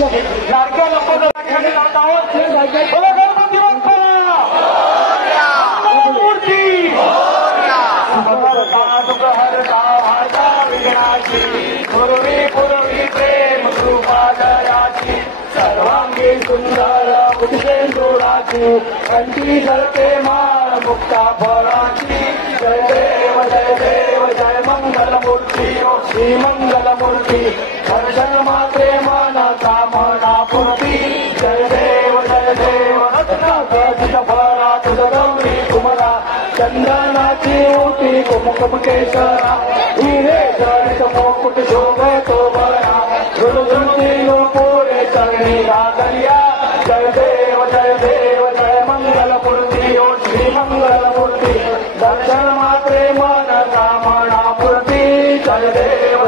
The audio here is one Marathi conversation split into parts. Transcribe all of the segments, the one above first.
लाडक्या लंबोदरांसाठी जात आहोत. बोला गणपती बाप्पा मूर्ती विघ्नाची पूर्वी पूर्वी प्रेम कृपा दयाची सर्वांगी सुंदर उद्देशुराची कंठी धरते माळ मुक्ता फळाची जय देव जय मंगल मूर्ती श्री मंगल मूर्ती दर्शन मात्रे मन कामना पूर्ती जय देव रत्नागतीत फळा तुझ गौरी कुमरा चंदनाची ओटी कुमकुम केशरा हिरे जडित मुकुट शोभतो बरा झुळझुळती पोरे चरणी लागलिया जय देव जय मंगल मूर्ती ओ श्री मंगल मूर्ती दर्शन मात्रे मन कामना पूर्ती जय देव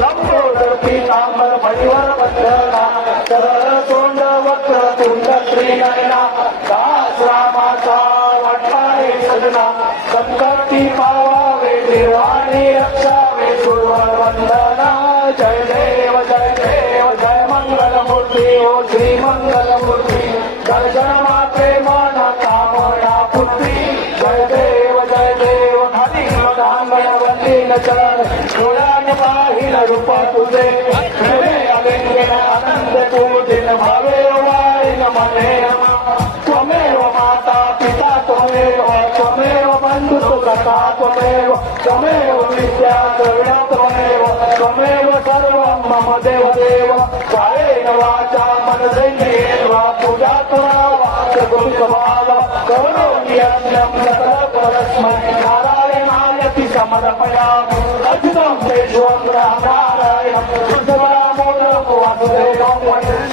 लंबोदर पीतांबर परिवर बंधना सरळ तोंड वक्र तुंड श्री नयना दास रामाचा वाटणारे सजना संकटी पावावे निर्वाणी रक्षावे सुरवर वंदना जय देव जय मंगल मूर्ती ओ श्री मंगल मूर्ती दर्शन मात्रे मन कामना पूर्ती जय देव खाली धांगण वंदीन चरण डोळ्याने पाहिल रूप तुझे अलिंगन आनंद पूजिन भावे वाईन मने त्वमेव माता पिता त्वमेव बंधु सखा त्वमेव विद्या द्रविण त्वमेव सर्वं मम देव कायेन वाचा मनसेन्द्रियेर्वा पूजा करावा गुरुस्वभाव करोमि यज्ञं सकल परस्मै नारायणायति समर्पयामि अच्युतं केशवं नारायणं कृष्णदामोदरं वासुदेवं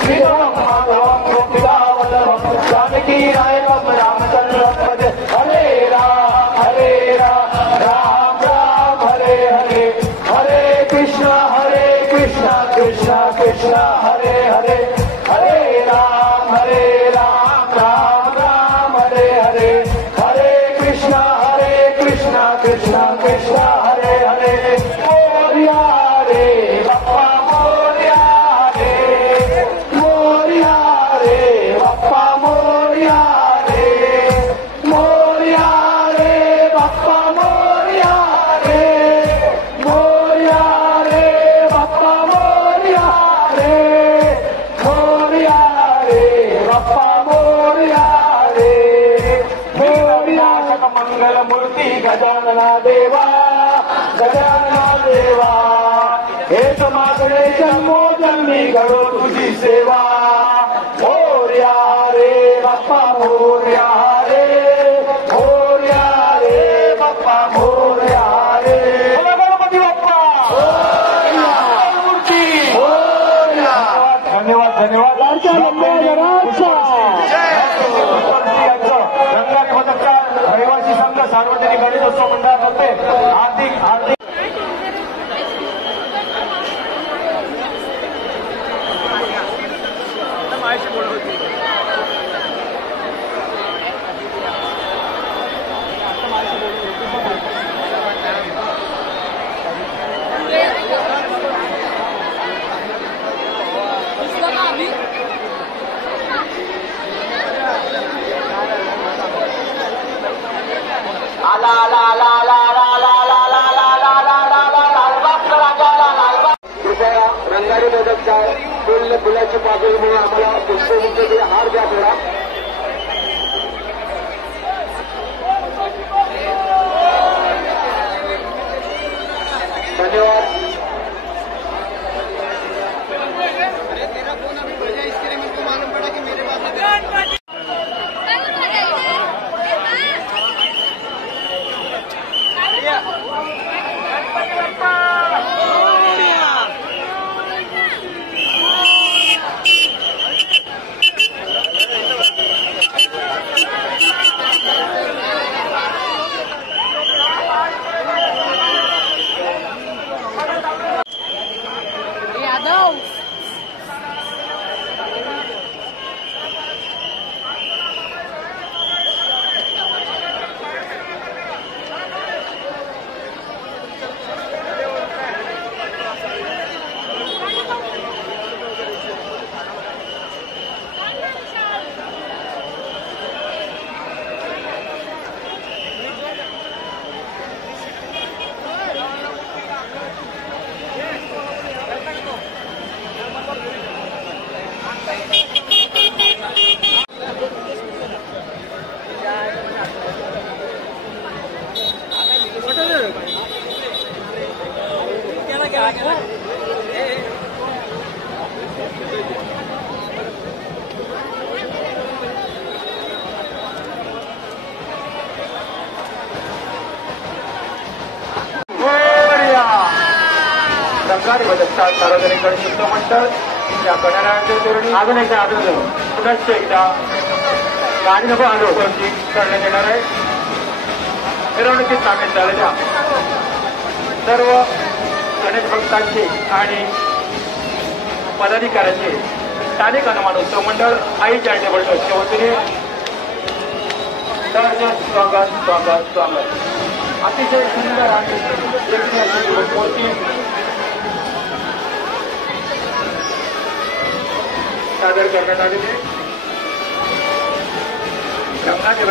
श्रीधरं माधवं गोपिकावल्लभं जानकी नायकं रामचन्द्रं भजे हरे राम राम हरे हरे हरे कृष्ण कृष्ण कृष्ण हरे हरे हरे राम राम राम हरे हरे हरे कृष्ण कृष्ण कृष्ण हरे हरे मोरिया रे बाप्पा मोरिया रे बाप्पा मोरिया रे बाप्पा मोरिया रे बाप्पा मोरिया रे बाप्पा मोरिया रे मंगल मूर्ती गजानना देवा हे समागडे जन्मोजन्मी घडो तुझी सेवा मोर्या रे बाप्पा मोर्या रे बाप्पा मोर्या रे गणपती बाप्पा मूर्ती धन्यवाद रंगारी पथकच्या रहिवासी संघ सार्वजनिक गणेशोत्सव मंडळातर्फे हार्दिक कृपया रंगारी पथकच्या फुलाची पाकळी म्हणून आम्हाला पुष्पवृत्तीचे हार द्या थोडा. धन्यवाद. रंगारी बदलता सार्वजनिक गणेश उत्सव मंडळ या गणरायाच्या धोरणी अजून एकदा आढळलो पुनश्च एकदा गाडी नको आलो कोणती करण्यात येणार आहे. मिरवणुकीत सामील झालेल्या सर्व गणेश भक्तांचे आणि पदाधिकाऱ्यांचे स्थानिक हनुमान उत्सव मंडळ आई चॅरिटेबल ट्रस्टच्या वतीने स्वागत स्वागत स्वागत. अतिशय सुंदर आणि मूर्ती सादर करण्यात आलेली रंगाचे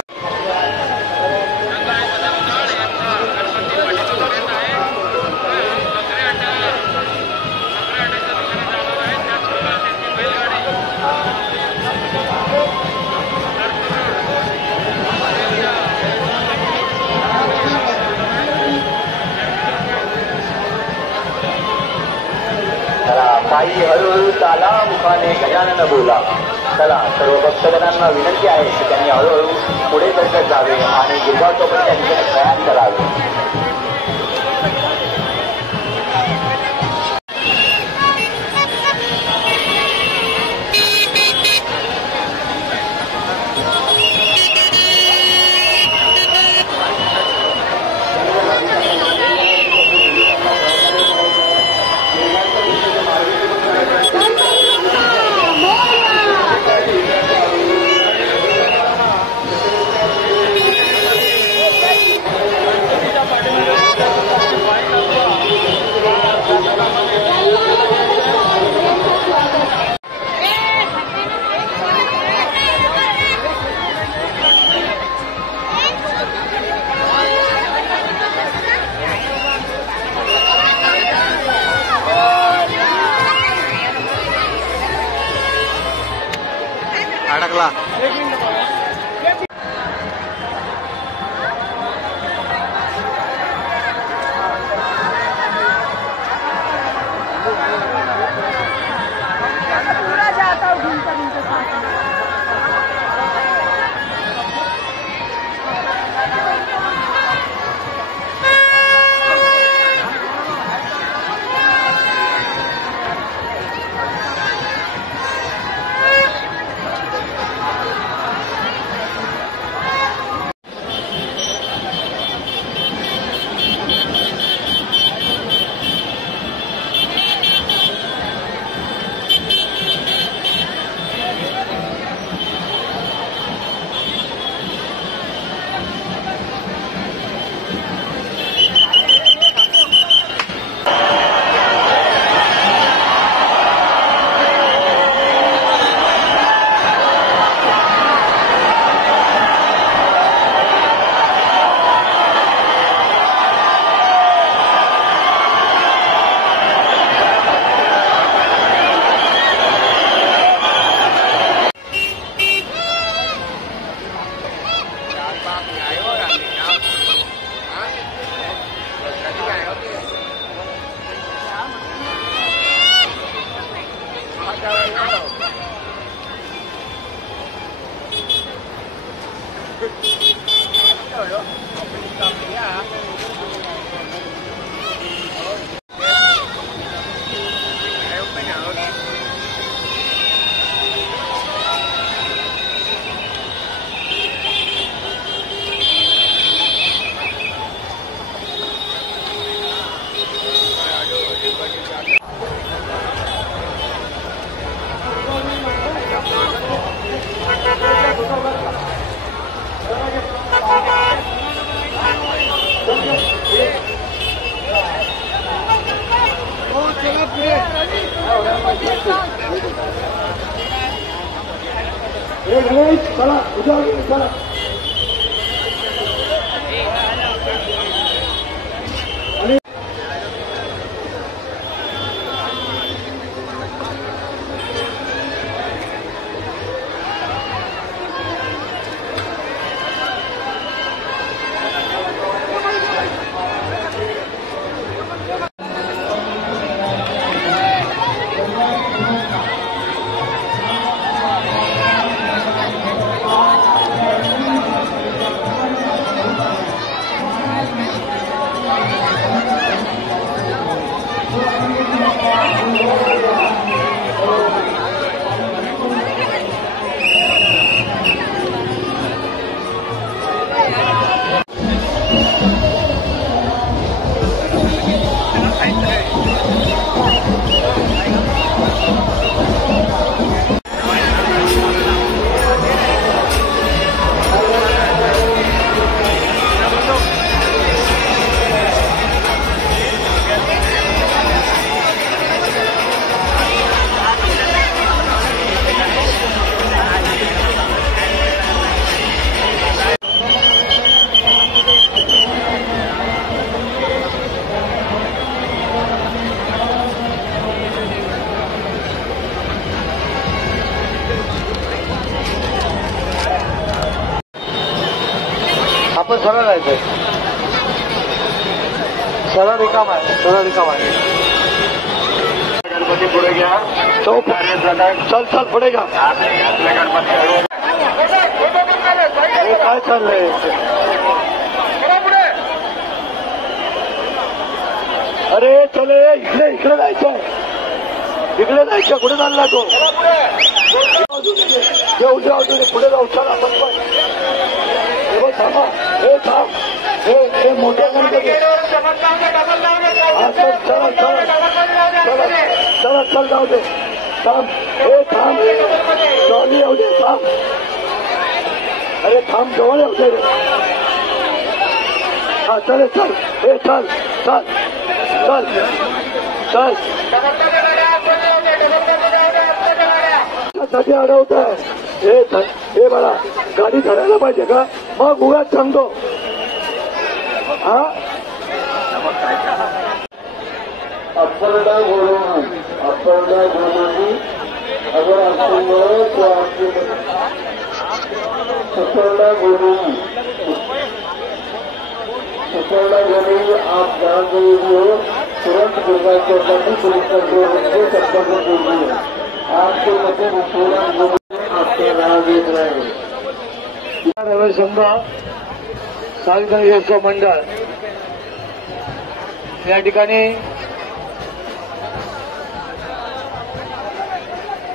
पायी हळूहळू चाला मुखाने गजानन बोला. चला सर्व भक्तजनांना विनंती आहे की त्यांनी हळूहळू पुढे सरकत जावे आणि दुर्गासोबत त्यांनी प्रयास करावे. अडकला. चला चला आपण सरळ जायचंय. सरळ रिकाम आहे, सरळ रिकाम आहे. गणपती पुढे घ्या. चल चल पुढे घ्या. गणपती काय चाललंय? अरे चल इकडे इकडे जायचं, इकडे जायचं. कुठे चालला तो? उद्या पुढे जाऊ. चल आपण पण. हे थांबा, हे थांब. हे मोठ्या गणपती. चल चल चल चल चल जाऊ दे. थांब. हे थांब. ट्रॉली येऊ दे. थांब. अरे थांब, जवळ येऊ दे. हा चल चल. हे चल चल चल चल. साठी अडवत आहे. हे मला गाडी धरायला पाहिजे का? मग उगाच सांगतो. हा अपर्णा बोलून अगर आपको तो आपके सुपर्णा बोलून आप जान गए हो. तुरंत दुर्गा चौपाटी पुलिस कंट्रोल से संपर्क कीजिए. आपको पति विश्वनाथ बोलून आपके राह देख रहे हैं. रमेश संघ सार्वजनिक मंडळ या ठिकाणी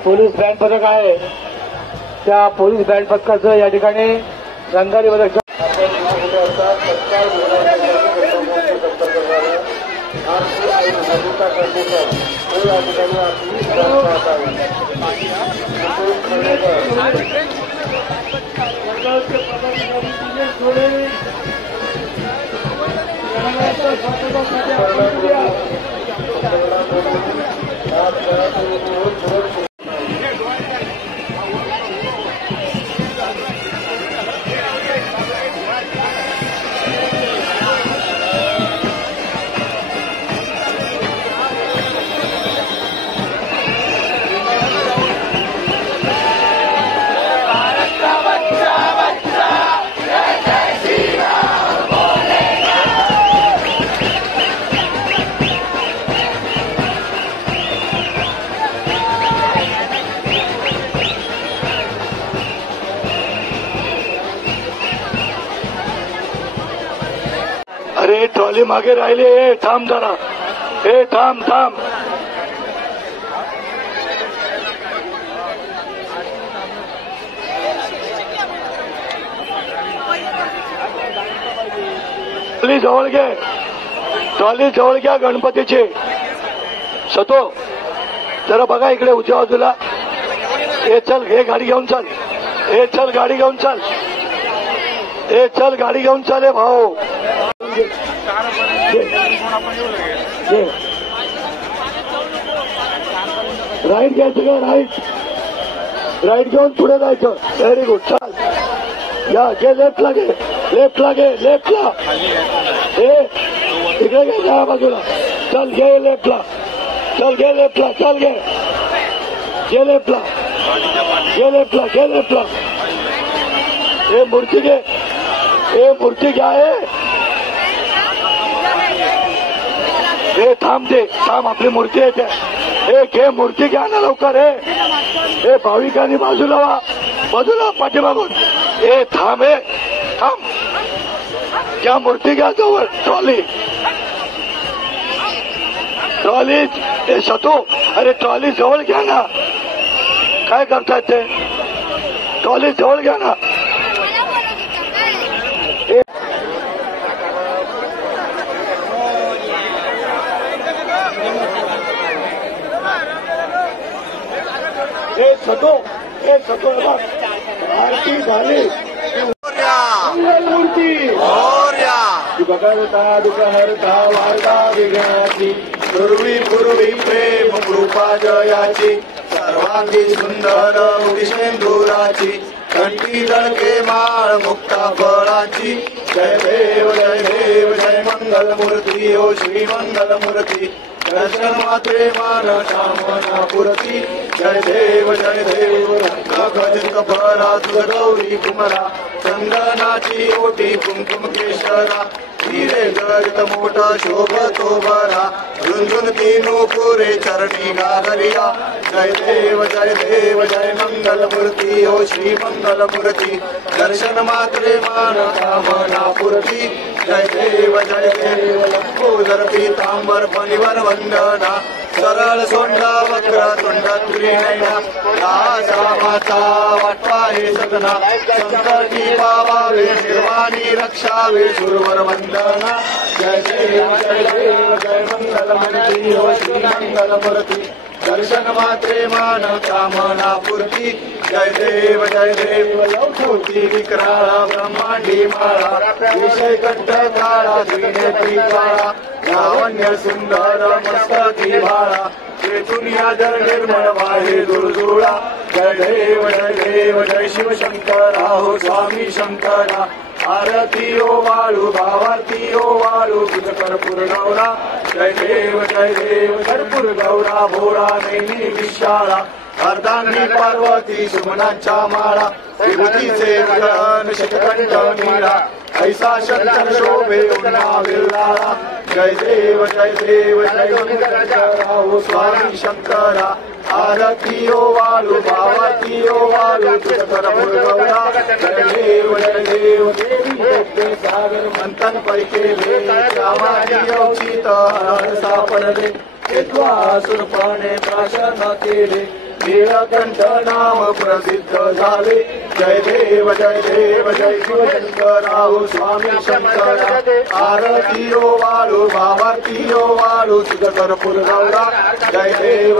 पोलीस बँड पथक आहे. त्या पोलीस बँड पथकाचं या ठिकाणी रंगारी पथक अरे ट्रॉली मागे राहिले. थांब जरा. हे थांब थांब. ट्रॉली जवळ घे. ट्रॉली जवळ घ्या गणपतीची. सतो जरा बघा इकडे उजव्या बाजूला. हे चल, हे गाडी घेऊन चल. हे चल गाडी घेऊन चल. हे चल गाडी घेऊन चल. हे भाऊ राईट घ्यायचं का? राईट घेऊन पुढे जायचं. Very good. चल या. घे लेफ्टला. घे लेफ्टला. घे लेफ्टला. हे इकडे घे त्या बाजूला. चल घे लेफ्टला. चल घे लेफ्टला. चल घे. घे लेफ्टला. घे लेफ्टला. घे लेफ्टला. हे मूर्ती घे. हे मूर्ती घ्या. हे थांब. दे थांब. आपली मूर्ती येते. हे घे मूर्ती. घ्या ना लवकर. हे भाविकांनी बाजूला वा. बाजूला पाठीमागून. हे थांब. हे थांब. घ्या मूर्ती. घ्या जवळ. ट्रॉली. हे सतो. अरे ट्रॉली जवळ घ्या ना. काय करतायत ते? ट्रॉली जवळ घ्या ना. हे सतो. हे सतो. आरती झाली. मूर्ती बघता दुखहरता वार्ता विघ्नाची. पूर्वी प्रेम कृपा जयाची. सर्वांगी सुंदर उदिशेंदुराची. कंठी दळके माळ मुक्ता फळाची. जय देव जय देव जय मंगल मूर्ती. ओ श्री मंगल मूर्ती. दर्शन मात्रे मान कामना पुरती जय देव गजत भरा तुझ गौरी कुमरा चंदनाची ओटी कुंकुम केशरा हिरे गर्द मोठा शोभतो बरा झुंझुन तीनू पुरे चरणी गागरिया जय देव जय मंगल मूर्ती हो श्री मंगल मूर्ती दर्शन मात्रे मान कामना पुरती जय देव लंबोदर पीतांबर फणीवर वंदना सरळ सोंडा वक्र तोंड त्रिनयना राजा माता वाटवाहे सदना संकटी पावावे निर्वाणी रक्षावे सुरवर वंदना जय देव जय मंगल मूर्ती हो श्री मंगल मूर्ती दर्शन मात्रे मान कामना पूर्ती जय देव लवखोती विक्राळा ब्रह्मांडी माळा विषय कंठ काळा त्रिनेत्री काळा लावण्य सुंदर मस्तकी भाळा तेथून यादर निर्मळ वाहे दुर्जुळा जय देव जय शिवशंकरा हो स्वामी शंकरा आरती ओ वाळू भावारती ओ वाळू तुझ कर्पूर गौरा जय देव कर्पूर गौरा भोळा नेमी विशाळा अर्धांगी पार्वती सुमनाच्या माळा विभूतीचे गगन शतकंठ नीळा ऐसा शंकर शोभे उन्हा विल्लाळा जय देव शंकरा हो स्वामी शंकरा आरती ओ वाळू भावारती ओ वाळू तुझ कर्पूर गौरा जय देव सागर मंथन पैके रामाची सापडले सुरपाने प्राशन केले नीलकंठ नाम प्रसिद्ध झाले जय देव जय शिवशंकरा हो स्वामी शंकरा आरती ओ वाळू भावारती ओ वाळू तुझ कर्पूर गौरा जय देव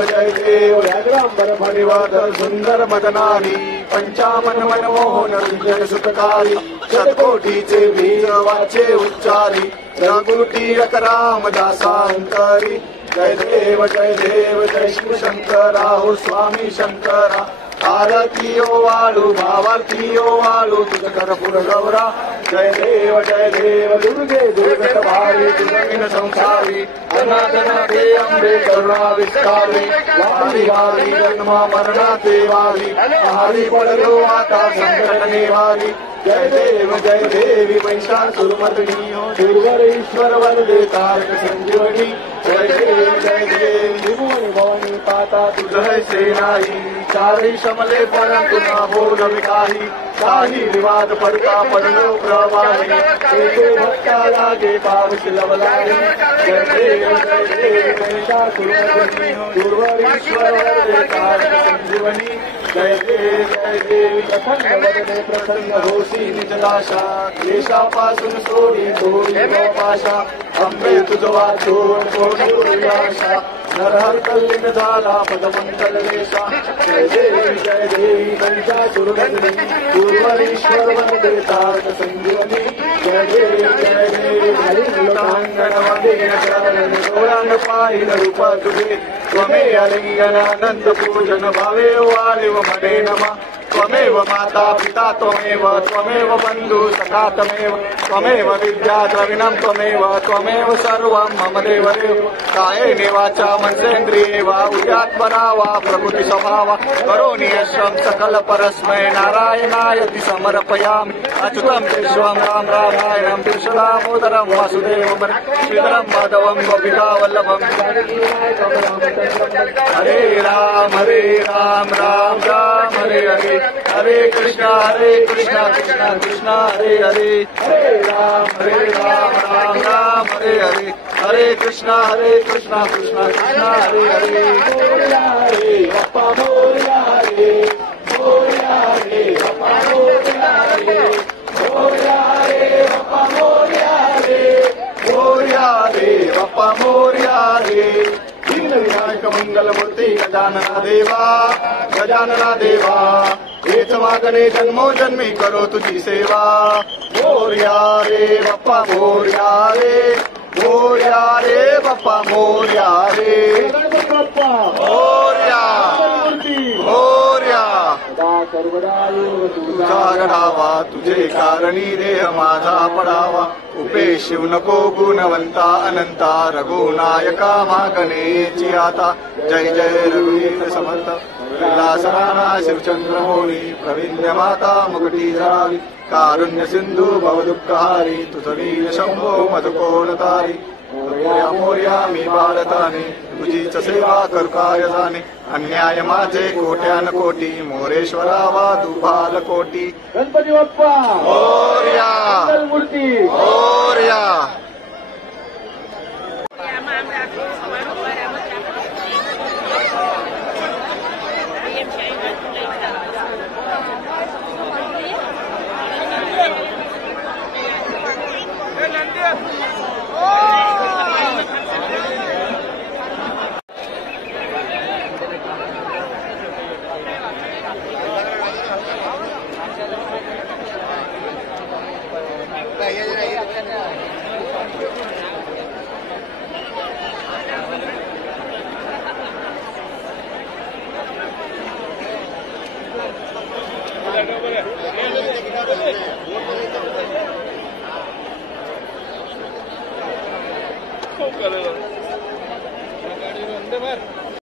व्याघ्रांबर फणीवादर सुंदर मदनारी पंचामन मनमोहन रंजन सुतकारी शतकोटीचे वीर वाचे उच्चारी रघुटी रामदासांतरी जय देव जय शिवशंकरा हो स्वामी शंकरा आरती ओ वाळू भावारती ओ वाळू तुझ कर्पूर गौरा जय देव दुर्गे दुर्गत भारी दुर्गीन संसारी अनाथनाथे अंबे करुणा विस्तारी वारी जन्मा मरणा देवारी आहारी पडलो आता संकट निवारी जय देवी महिषासुरमर्दिनी दुर्वरेश्वर वरदे तारक संजीवनी जय देव त्रिभुवन भवानी पाता तुझ सेनाई चारी शमले परंतु न बोल काही काही विवाद पडता पडलो प्रवाही एके भक्ता लागे पावस लवलाई जय देव महिषासुरमर्दिनी दुर्वरेश्वर वरदे तारक संजीवनी जय देवी प्रसन्न प्रसन्न होसी निजदाशा क्लेशापासून सोडी पाशा अंबे तुझ वाचून आशा नरहर कल्लिन झाला पदमंतल देशा जय देवी महिषासुरमर्दिनी दुर्वरेश्वर वरदे तारक संजीवनी जय देवी गौरांग पाहिल रूप तुझे त्वमे अलिंगनानंद पूजन भावे वालिव मने नमा त्वमेव माता पिता त्वमेव बंधु सखा त्वमेव विद्या द्रविणं त्वमेव सर्वं मम देव कायेन वाचा मनसेन्द्रिये वा उद्यात्मना वा प्रकृति स्वभाव करोमि यशं सकल परस्मै नारायणायति समर्पयामि अच्युतं केशवं राम रामायणं कृष्णदामोदरं वासुदेवं श्रीधरं माधवं गोपिका वल्लभं हरे राम राम राम हरे हरे हरे कृष्णा कृष्णा कृष्णा हरे हरे हरे राम राम राम हरे हरे हरे कृष्णा कृष्णा कृष्णा हरे हरे हरे बप्पा मोरया रे बप्पा मोरया रे बप्पा मोरया रे विनायक मंगल मूर्ती गजानना देवा हेच मागणे जन्मो जन्मी करो तुझी सेवा मोरया रे बप्पा मोरया रे बप्पा मोरया रे मोरया सर्वदा योग तुझा घडावा तुझे कारणी देह माझा पडावा उपे शिव नको गुणवंता अनंता रघुनायका मागणेची आता जय जय रघुवीर समर्थ विलासराणा शिवचंद्र मोनी प्रविंद्य माता मुकुटी झाली कारुण्य सिंधू भवदुःखहारी तुझवीर शंभो मधुकोणतारी मोर्या मोर्या मी भारताने तुझीच सेवा करू काय जाणे अन्याय माझे कोट्यान कोटी मोरेश्वरा वादू बाल कोटी गणपती बाप्पा मोर्या मूर्ती मोर्या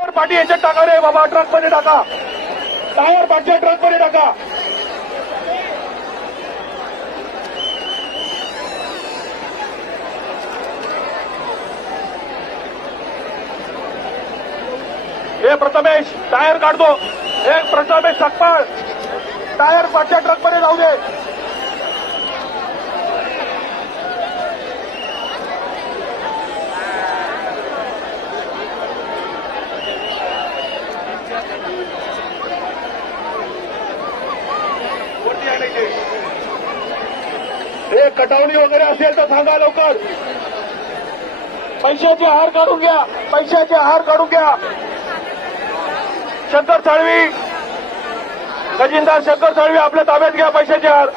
पाठी याच्यात टाका रे बाबा ट्रक मध्ये टाका टायर पाठच्या ट्रक मध्ये टाका हे प्रथमेश टायर काढतो हे प्रथमेश सकपाळ टायर पाठच्या ट्रक मध्ये जाऊ दे हे कटावणी वगैरे असेल तर सांगा लवकर पैशाचे हार काढून घ्या पैशाचे हार काढून घ्या शंकर साळवी खजिनदार शंकर साळवी आपल्या ताब्यात घ्या पैशाचे हार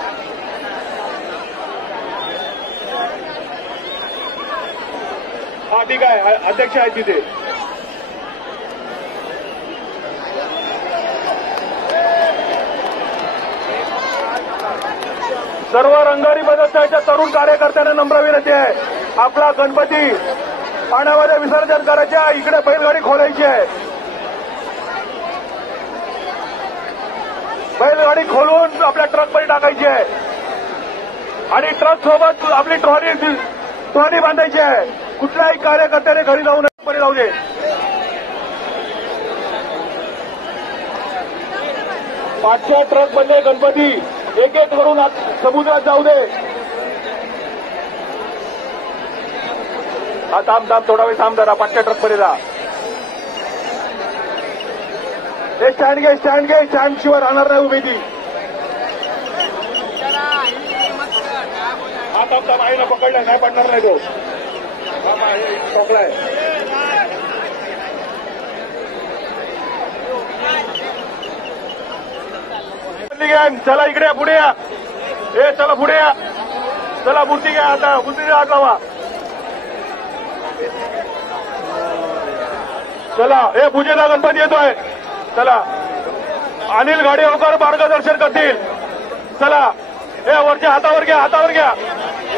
हा ठीक आहे अध्यक्ष आहे तिथे सर्व रंगारी बदलत्याच्या तरुण कार्यकर्त्यांना नम्र विनंती आहे आपला गणपती पाण्यामध्ये विसर्जन करायचे आहे इकडे बैलगाडी खोलायची आहे बैलगाडी खोलून आपल्या ट्रकमध्ये टाकायची आहे आणि ट्रक सोबत आपली ट्रॉली बांधायची आहे कुठल्याही कार्यकर्त्याने घरी जाऊ नये जाऊ नये पाचच्या ट्रकमध्ये गणपती एक एक करून समुद्रात जाऊ दे हा थांब थोडा वेळ थांब जरा पाचच्या ट्रकमध्ये जा हे स्टँड घे स्टँड शिवाय राहणार नाही उभी ती हा थांब आईनं पकडलाय नाही पडणार नाही तो पकडलाय चला इकडे पुढे या हे चला पुढे या चला मूर्ती घ्या आता मूर्तीचा हात लावा चला हे पूजेला गणपती येतोय चला अनिल गाडेवकर मार्गदर्शन करतील चला हे वरच्या हातावर घ्या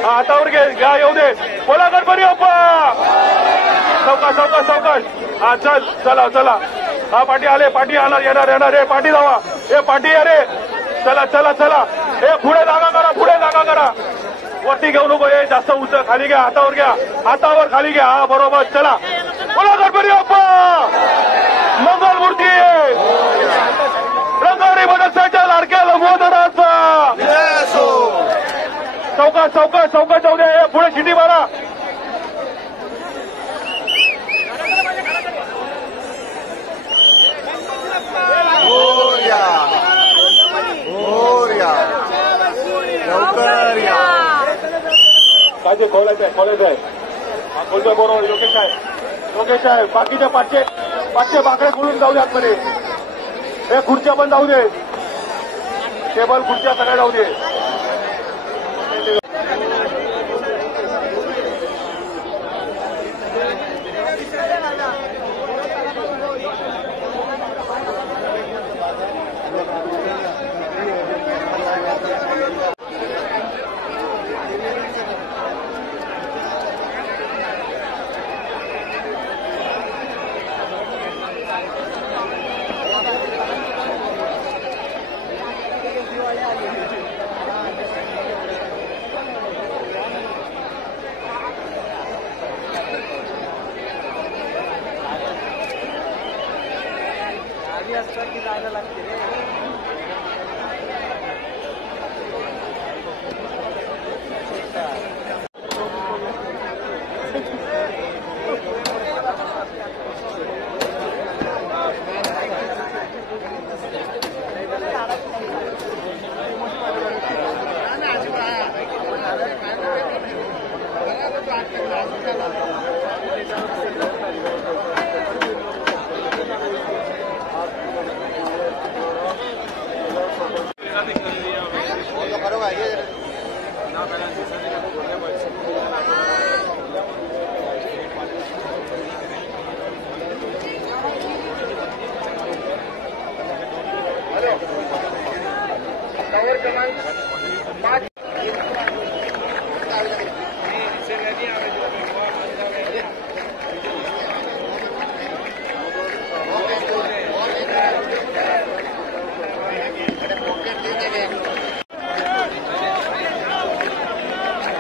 हातावर घ्या येऊ दे बोला गणपती बाप्पा सावकाश हा चला हा पाठी आले पाठी येणार हे पाठी लावा हे पाठी या रे चला हे पुढे जागा करा वरती घेऊ नको हे जास्त उंच खाली घ्या हातावर खाली घ्या हा बरोबर चला बोला गणपती बाप्पा मंगल मूर्ती रंगारी बदलत्याच्या लाडक्या लंबोदराचा चौकात जाऊ दे पुढे शिटी मारा काय ते खोलायचं आहे हा खोलतोय बरोबर योगेश आहे बाकीच्या पाचशे बाकडे खोलून जाऊ दे आतमध्ये हे खुर्च्या पण जाऊ दे टेबल खुर्च्या सगळ्या जाऊ दे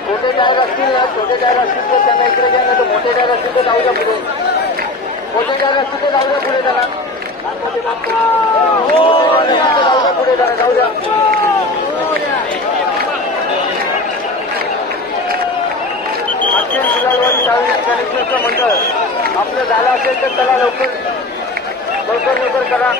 छोटे टायर असतील ना, छोटे टायर असतील तर त्यांना इकडे घ्या, नाही तर मोठे टायर असतील तर जाऊ द्या पुढे. मोठे टायर असतील तर जाऊ द्या पुढे त्याला. जाऊ द्या पुढे त्याला, जाऊ द्या. अखेर गुलालवाडी सार्वजनिक गणेश मंडळ आपलं झालं असेल तर त्याला लवकर करा.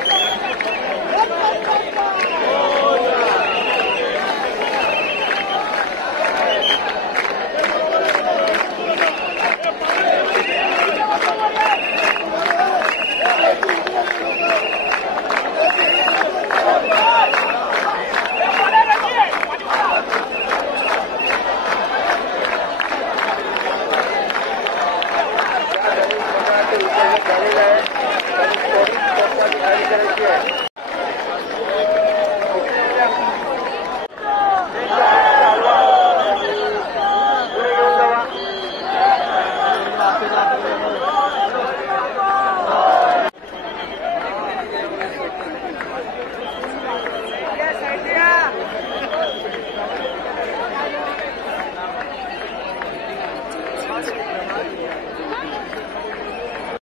झालेला आहे.